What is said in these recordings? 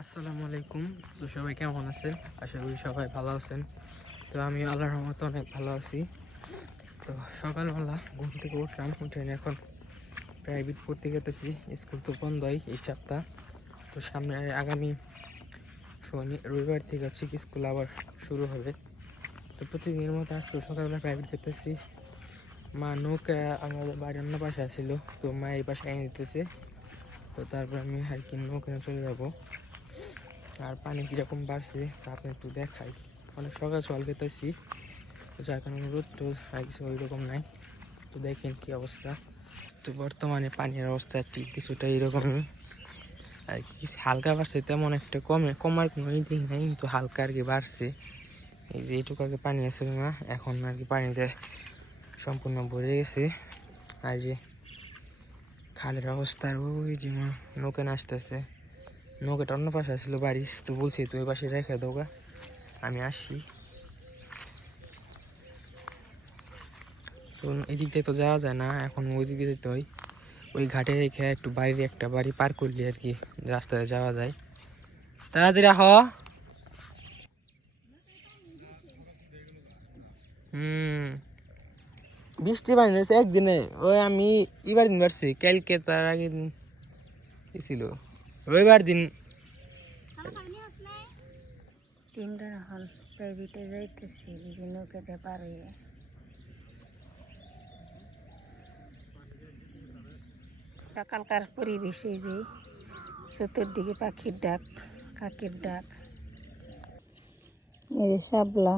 আসসালামু আলাইকুম। তো সবাই কেমন আছেন? আশা করি সবাই ভালো আছেন। তো আমি আল্লাহর রহমতে অনেক ভালো আছি। তো সকালবেলা ঘুম থেকে উঠলাম, উঠে এখন প্রাইভেট পড়তে গেতেছি। স্কুল তো বন্ধ হয় এই সপ্তাহ। তো সামনে আগামী শনি, রবিবার থেকে হচ্ছে স্কুল আবার শুরু হবে। তো প্রতিদিনের মতো আজকে সকালবেলা প্রাইভেট যেতেছি মা নৌকা আমাদের বাড়ির অন্য পাশে আসছিল তো মা এই পাশে এনে দিতেছে। তো তারপর আমি আর কি নৌকা চলে যাব। আর পানি কীরকম বাড়ছে, তা আপনি একটু দেখাই। অনেক সকাল সকাল পেতেছি তো যার কারণে রোদ টোদ আর কিছু ওই রকম নাই। তো দেখেন কি অবস্থা। তো বর্তমানে পানির অবস্থা ঠিক কিছুটা এরকমই আর কি হালকা বাড়ছে, তেমন একটা কমে, কমার কোনো ই দিক নাই, কিন্তু হালকা আর কি বাড়ছে। এই যে এইটুকু আর কি পানি আছে না, এখন আর কি পানিতে সম্পূর্ণ ভরে গেছে। আর যে খালের অবস্থা, ওই যে নৌকা আসতেছে নৌকাটা অন্য পাশে আসছিল, বাড়ি। তো বলছি, তুই পাশে রেখে দাও গা। আমি আসি তো এদিক দিয়ে তো যাওয়া যায় না, এখন ওই দিকে যেতে হয়। ওই ঘাটে রেখে একটু বাইরে একটা বাড়ি পার করলে আর কি রাস্তায় যাওয়া যায়। তাড়াতাড়ি হ বৃষ্টি পানি একদিনে। ওই আমি এবার দিন বাড়ছি কালকে তার আগে দিন ছিল রবিবার দিন। তিনটা প্রাইভেটে যাইতেছি নৌকাতে পার। সকালকার পরিবেশে যে চতুর্দিকে পাখির ডাক কাকের ডাক। এই যে শাপলা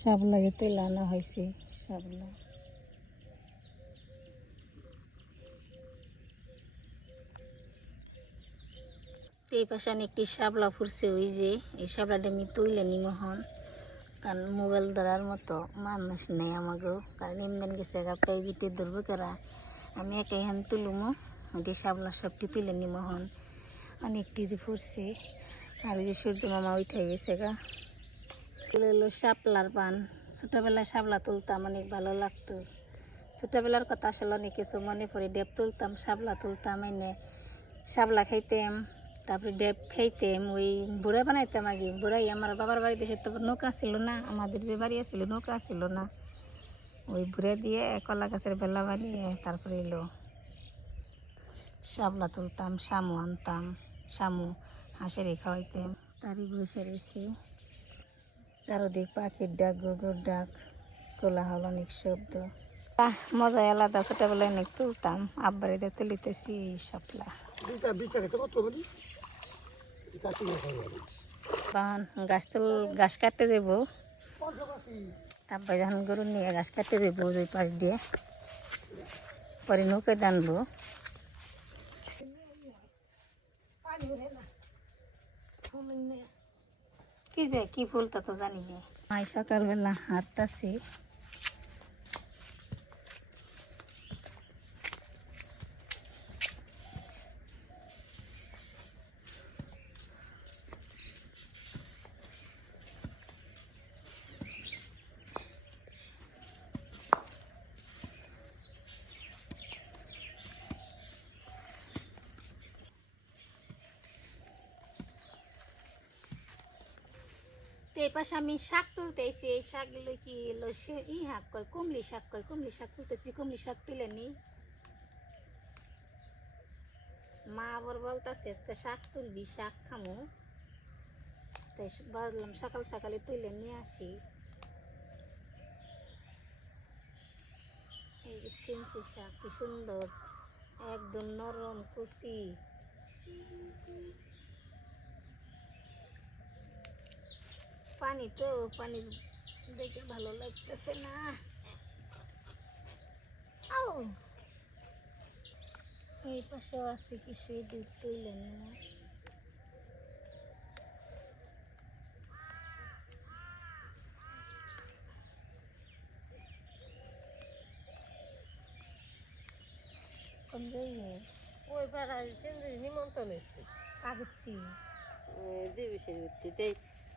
শাপলাকে তুলে আনা হয়েছে শাপলা। তো এই পাশে একটি শাপলা ফুরছে, ওই যে এই শাপলাটা আমি তুইলে নিমহন কারণ মোবাইল ধরার মতো মানুষ নেই আমাকেও। কারণ এমনি গেছে গা প্রাইভেটে ধরবো কারা। আমি একাই হান তুলুমো ওটি শাপলা সবটি তুলে নিমহন অনেকটি যে ফুরছে, আর যে সূর্য মামা উঠে গেছে গা। তুলে এলো শাপলার পান। ছোটোবেলায় শাপলা তুলতাম, অনেক ভালো লাগতো। ছোটোবেলার কথা আসলে অনেক কিছু মনে পড়ে। ডেপ তুলতাম, শাপলা তুলতাম, এনে শাপলা খাইতাম। তারপরে ডেপ খাইতাম, ওই বুড়া বানাইতাম আগে। বুড়াই আমার বাবার বাড়িতে সে তো নৌকা ছিল না, আমাদের যে বাড়ি ছিল নৌকা ছিল না। ওই বুড়া দিয়ে কলা গাছের বেলা বানিয়ে তারপরে এলো। শাপলা তুলতাম, শামু আনতাম, শামু হাঁসেরে খাওয়াইতাম। তারই বসে রয়েছে। চারদিক পাখির ডাক গুগুর ডাক, কোলাহল অনেক শব্দ। মজাই আলাদা, ছোটবেলায় অনেক তুলতাম। আব্বারিতে তুলিতেছি এই শাপলা। তখন গাছ তুল গাছ কাটতে দেব তারপরে যখন গরু নিয়ে গাছ কাটতে দেবো ওই পাশ দিয়ে। পরে নৌকে টানবো কি যে কি ফুল তা তো জানি না। মাই সকালবেলা হাঁটতাছি। এই পাশে আমি শাক তুলতেছি এই শাকগুলো কি এলো সে ই শাক কয় কুমলি শাক কয় কুমলি শাক তুলতেছি কুমলি শাক তুলে নি মা আবার বলতেছে, আজকে শাক তুলবি, শাক খামু। তাই ভাবলাম সকাল সকালে তুলে নিয়ে আসি। এই সিঞ্চি শাক, কি সুন্দর, একদম নরম, কুচি। পানি তো পানি দেখে ভালো লাগতেছে না। আও এই পাশেও আছে কিছু দুধ তুলে জায়গায়? ওই পাড়া সেন্দ্রি নিমন্ত্রণ এসছে। কাগতি দেবী সেরি তাই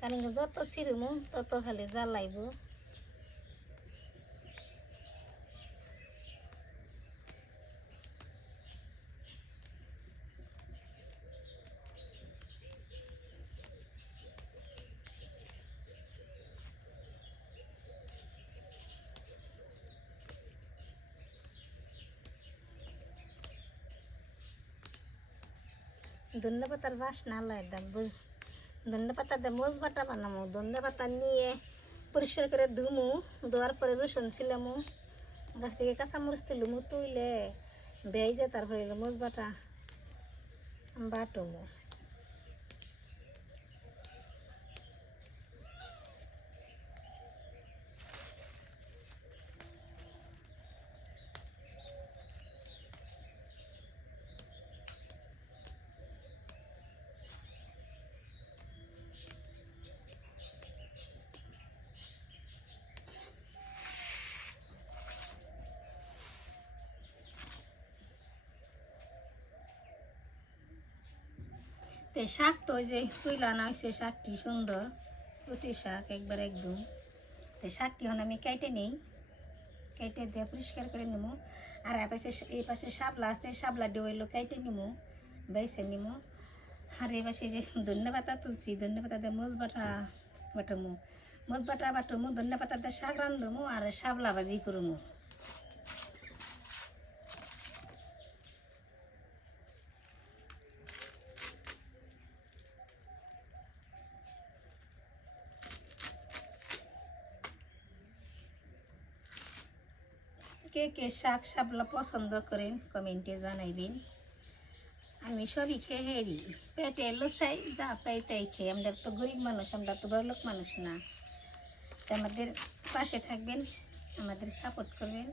কারণ যত ছিড়ুমু তত খালি জ্বালাইব। ধনে পাতার বাসনা আলাদা বুঝ ধনে পাতাতে মোজ বাটা বানামো ধনে পাতা নিয়ে পরিষ্কার করে ধুমু, ধোয়ার পরে রসুন ছিলামু, গাছ থেকে কাঁচামরিচ তুলুমু, তুইলে ভেজে তারপরে এলো মোজ বাটা বাটুমু। তো শাক তো ওই যে তুইলা আনা হয়েছে শাকটি সুন্দর। কচি শাক একবার একদম। এই শাকটি হন আমি কেটে নেই। কেটে দিয়ে পরিষ্কার করে নিব আর এই পাশে এই পাশে শাপলা আছে, শাপলা দিয়ে ওইলো কেটে নিব বেছে নিব আর এই পাশে যে ধন্য পাতা তুলছি পাতা দিয়ে মোজ বাটা বাটমু। মোজ বাটা বাটমু পাতা দিয়ে শাক রান্ধমু আর শাপলা ভাজি করমু। কে কে শাক শাপলা পছন্দ করেন কমেন্টে জানাইবেন। আমি সবই খেয়ে হেরি। পেটে লসাই যা পাই তাই খেয়ে। আমরা তো গরিব মানুষ, আমরা তো বড় মানুষ না। আমাদের পাশে থাকবেন, আমাদের সাপোর্ট করবেন।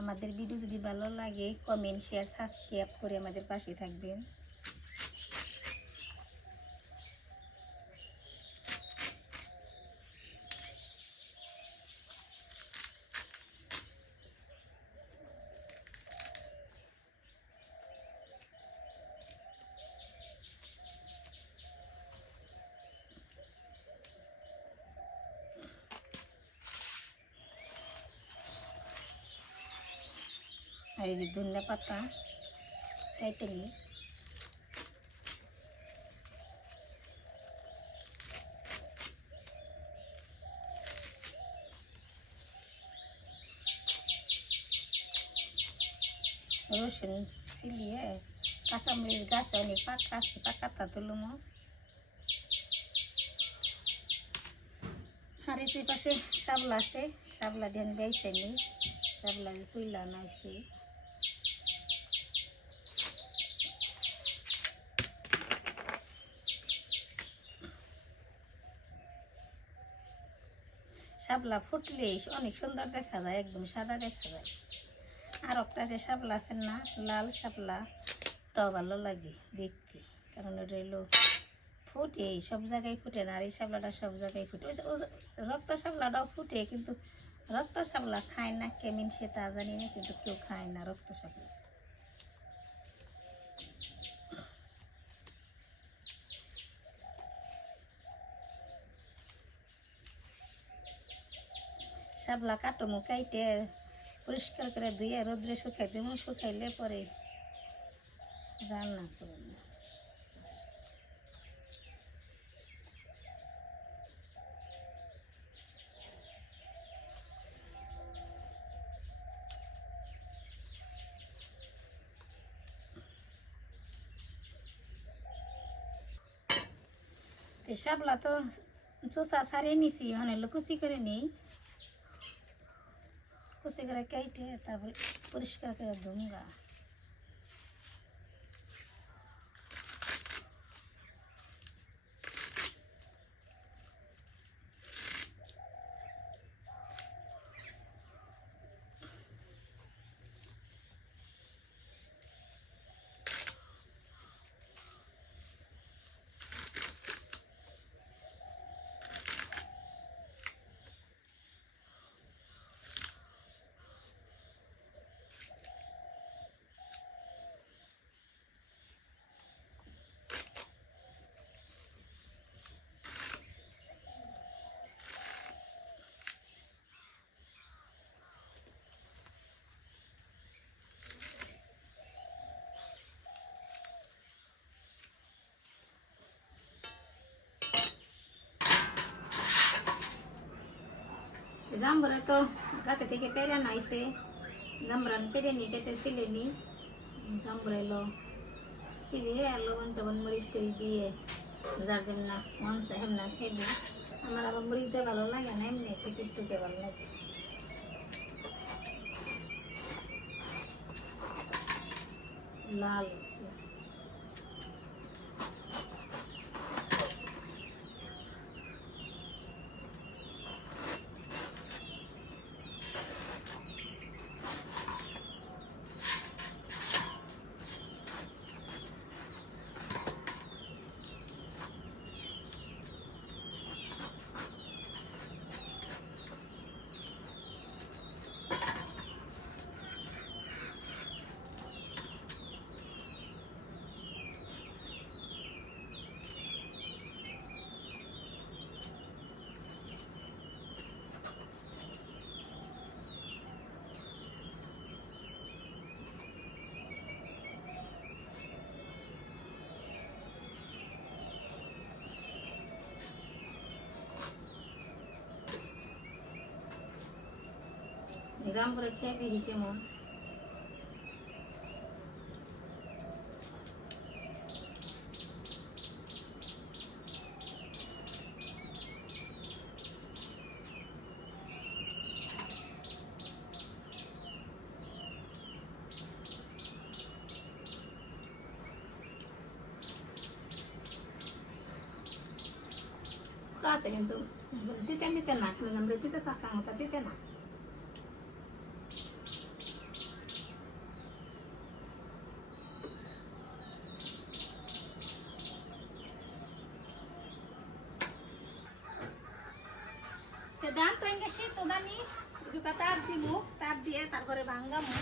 আমাদের ভিডিও যদি ভালো লাগে কমেন্ট শেয়ার সাবস্ক্রাইব করে আমাদের পাশে থাকবেন। আর এই যে ধনিয়া পাতা কেটে নিই। রসুন ছিলিয়ে কাঁচামরিচ গাছ অনেক পাকা আছে পাকাটা তুলুম। আর এই যে পাশে শাবলা আছে শাবলা ঢেন বেছে নিই শাবলা তুইলা নাইছি শাপলা ফুটলে অনেক সুন্দর দেখা যায়, একদম সাদা দেখা যায়। আর একটা যে শাপলা আছে না, লাল শাপলা। ওটাও ভালো লাগে দেখতে, কারণ ওটা হলো ফুটে, সব জায়গায় ফুটে না, আর এই শাপলাটা সব জায়গায় ফুটে। রক্ত শাপলাটাও ফুটে, কিন্তু রক্ত শাপলা খায় না, কেমিন সে তা জানি না, কিন্তু কেউ খায় না রক্ত শাপলা। শাপলা কাটমু কাইটে পরিষ্কার করে ধুয়ে রোদ্রে শুকাই দেবো, শুকাইলে পরে রান্না করব। শাপলা তো চোষা ছাড়িয়ে নিছি মানে কুচি করে নিই। কুচি করে কেটে তারপরে পরিষ্কার করে ধুমগা জাম্বুরা তো গাছে থেকে পেরে নাইছে জাম্বুরা পেরে নি কেটে ছিলে নি জাম্বুরা এলো ছিলে লবণ টবণ মরিচ টরি দিয়ে যার যেমন মন সাহেব না খেলে আমার আবার মরিচ ভালো লাগে না এমনি খেতে টুকে ভালো লাগে লাল এসে জাম্বুরা খেয়ে দিই কেমন আছে কিন্তু দিতে নিতে না খেলে আমরা দিতে থাকাম তা দিতে না তো এঙ্গে শীত ভাঙ্গামো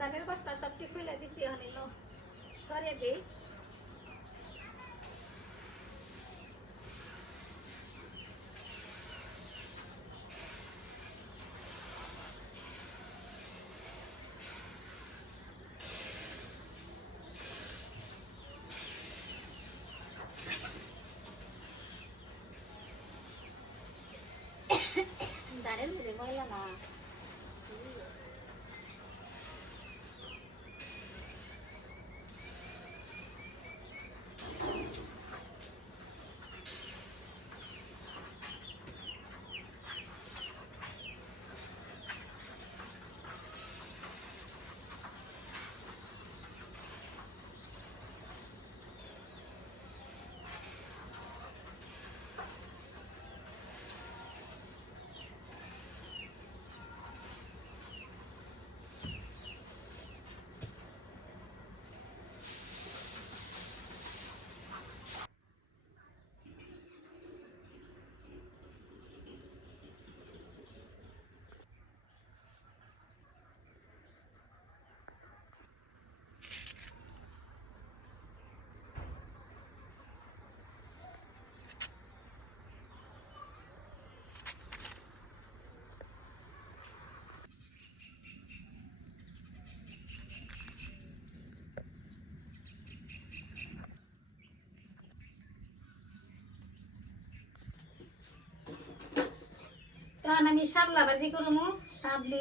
ধানের বস্তা সবটি খুলে দিছি হনি নো সরে দেই ময়লা না। তখন আমি সাবলা ভাজি করব। সাবলি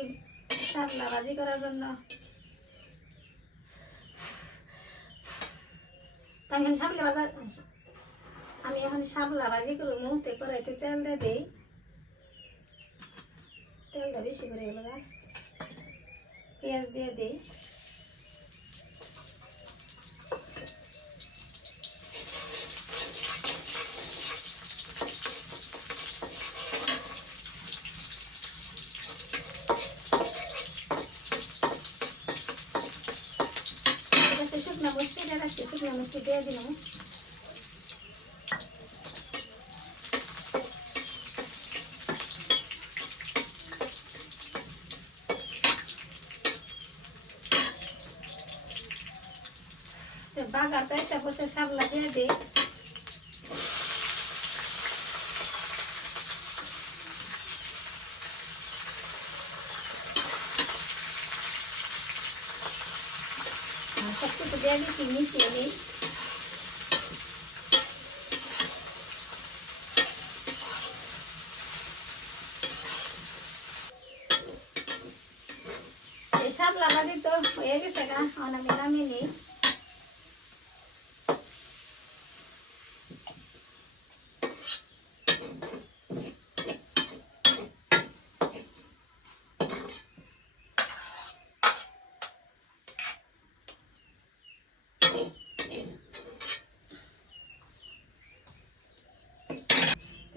সাবলা ভাজি করার জন্য। আমি এখন সাবলা ভাজা আমি এখন শাপলা ভাজি করব। তে কড়াইতে তেল দিয়ে দিই। তেলটা বেশি করে গেল পেঁয়াজ দিয়ে দিই এবার শুকনো মরিচ দিয়ে রাখছি শুকনো মরিচ দিয়ে দিলাম বাগারটা এসে বসে শাপলা দিয়ে দিই সব দিয়ে দিচ্ছি মিশিয়ে দিই এই শাপলা বাদি তো হয়ে গেছে গা এখন আমি নামিয়ে নিই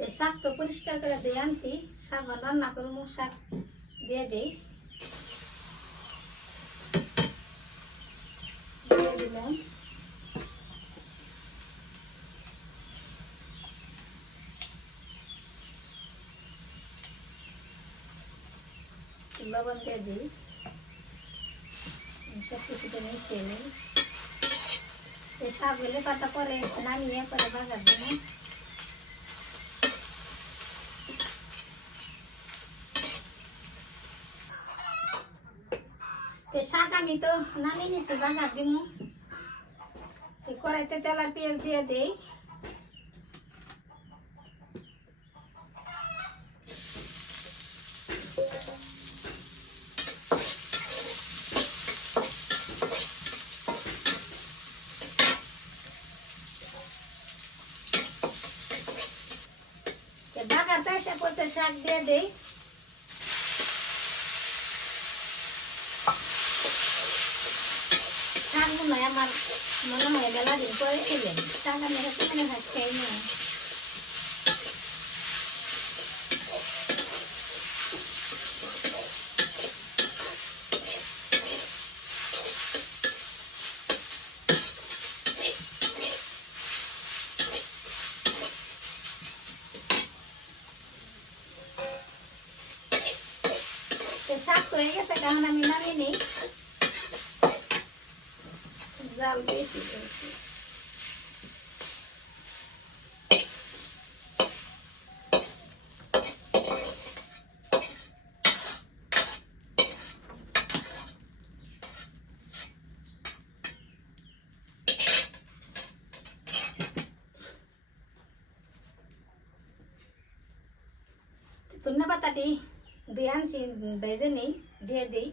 এই শাক তো পরিষ্কার করে দিয়ে আনছি। শাক রান্না করব, শাক দিয়ে দিই দিয়ে দিলাম লবণ দিয়ে দিই। সব কিছুতে মিশিয়ে নিই। এই শাকগুলো পাতা পরে নামিয়ে পরে বাজার দিন তো শাক আমি তো নামিয়ে নিছি বাগার দিমু। তো কড়াইতে তেল পেঁয়াজ দিয়ে দেই বাগারটা এসে করতে শাক দিয়ে দেই শাক মনে হয় আমার মনে হয় বেলা দিন শাক হয়ে গেছে কারণ আমি নামিয়ে নিই জাল বেশি করেছি ধন্যবাদ পাতাটি বেজে নেই দিয়ে দিই।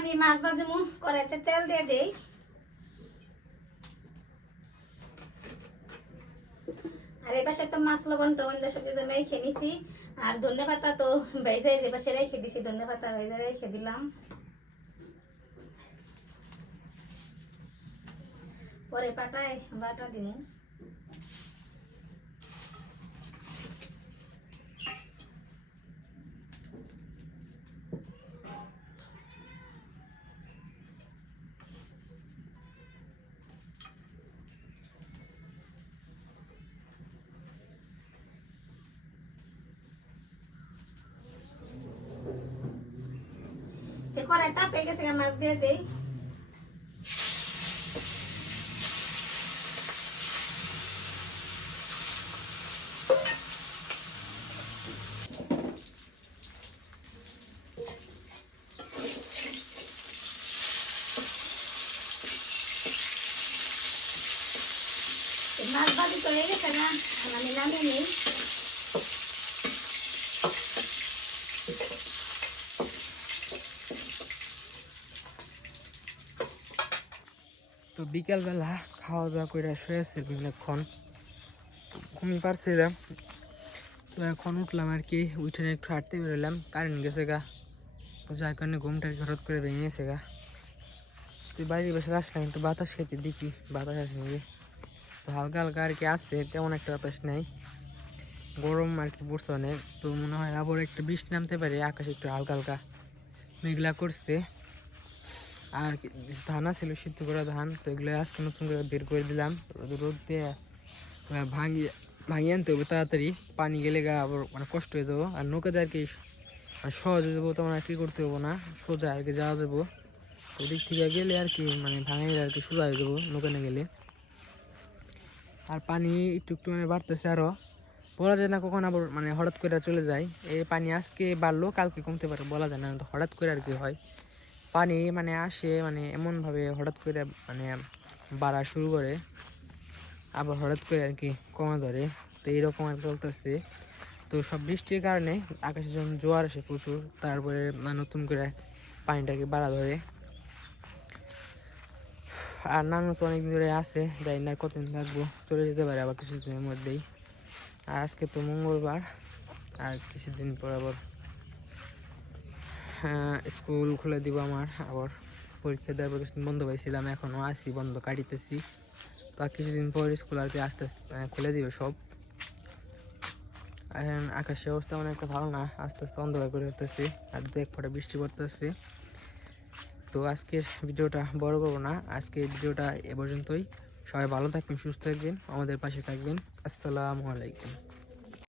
আমি মাছ ভাজমু কড়াইতে তেল দিয়ে দেই আর এই পাশে তো মাছ লবণ টবণ সব কিছু মেখে নিছি। আর ধনে পাতা তো ভেজে যে পাশে রেখে দিছি, ধনে পাতা ভেজে রেখে দিলাম। পরে পাটায় বাটা দিমু te কড়াই তাপে গেছে গা, মাছ দিয়ে দেই মাছ ভাজি তো হয়ে গেছে না এখন আমি নামিয়ে নিই বিকালবেলা খাওয়া দাওয়া করে শুয়েছিল অনেকক্ষণ ঘুমিয়ে পারছিলাম তো এখন উঠলাম আর কি, উঠে একটু হাঁটতে বেরোলাম। কারেন্ট গেছে গা। যার কারণে ঘুমটা ঘরত করে ভেঙে গা। তুই বাইরে বসে আসলাম একটু বাতাস খেতে দেখি, বাতাস আসে নাকি? তো হালকা হালকা আর কি আসছে তেমন একটা বাতাস নেই। গরম আর কি পড়ছে অনেক। তো মনে হয় আবার একটু বৃষ্টি নামতে পারে, আকাশে একটু হালকা হালকা মেঘলা করছে। আর ধান ছিল সিদ্ধ করা ধান, তো এগুলো আজকে নতুন করে বের করে দিলাম। রোদ রোদ দিয়ে ভাঙিয়ে ভাঙিয়ে আনতে হবে তাড়াতাড়ি। পানি গেলে গা আবার মানে কষ্ট হয়ে যাব। আর নৌকাতে আর কি মানে সহজ হয়ে যাব তখন আর কি করতে হব না, সোজা আর কি যাওয়া যাব। ওদিক থেকে গেলে আর কি মানে ভাঙাই আর কি সোজা হয়ে যাব নৌকা না গেলে। আর পানি একটু একটু মানে বাড়তেছে আরও। বলা যায় না কখন আবার মানে হঠাৎ করে চলে যায়। এই পানি আজকে বাড়লো, কালকে কমতে পারে, বলা যায় না। হঠাৎ করে আর কি হয়। পানি মানে আসে মানে এমনভাবে হঠাৎ করে মানে বাড়া শুরু করে। আবার হঠাৎ করে আর কি কমা ধরে। তো এইরকম আর চলতেছে। তো সব বৃষ্টির কারণে আকাশে যখন জোয়ার আসে প্রচুর, তারপরে নতুন করে পানিটাকে বাড়া ধরে। আর নানু তো অনেকদিন ধরে আছে, জানি না কতদিন থাকব, চলে যেতে পারে আবার কিছুদিনের মধ্যেই। আর আজকে তো মঙ্গলবার, আর কিছুদিন পর আবার স্কুল খুলে দিব আমার। আবার পরীক্ষা দেওয়ার পর কিছুদিন বন্ধ পাইছিলাম এখনও আছি, বন্ধ কাটিতেছি। তো কিছুদিন পর স্কুল আর কি আস্তে আস্তে খুলে দিবে সব। এখন আকাশের অবস্থা মানে একটা ভালো না, আস্তে আস্তে অন্ধকার করে উঠতেছে, আর দু এক ফোঁটা বৃষ্টি পড়তেছে। তো আজকের ভিডিওটা বড় করব না, আজকের ভিডিওটা এ পর্যন্তই। সবাই ভালো থাকবেন, সুস্থ থাকবেন, আমাদের পাশে থাকবেন। আসসালামু আলাইকুম।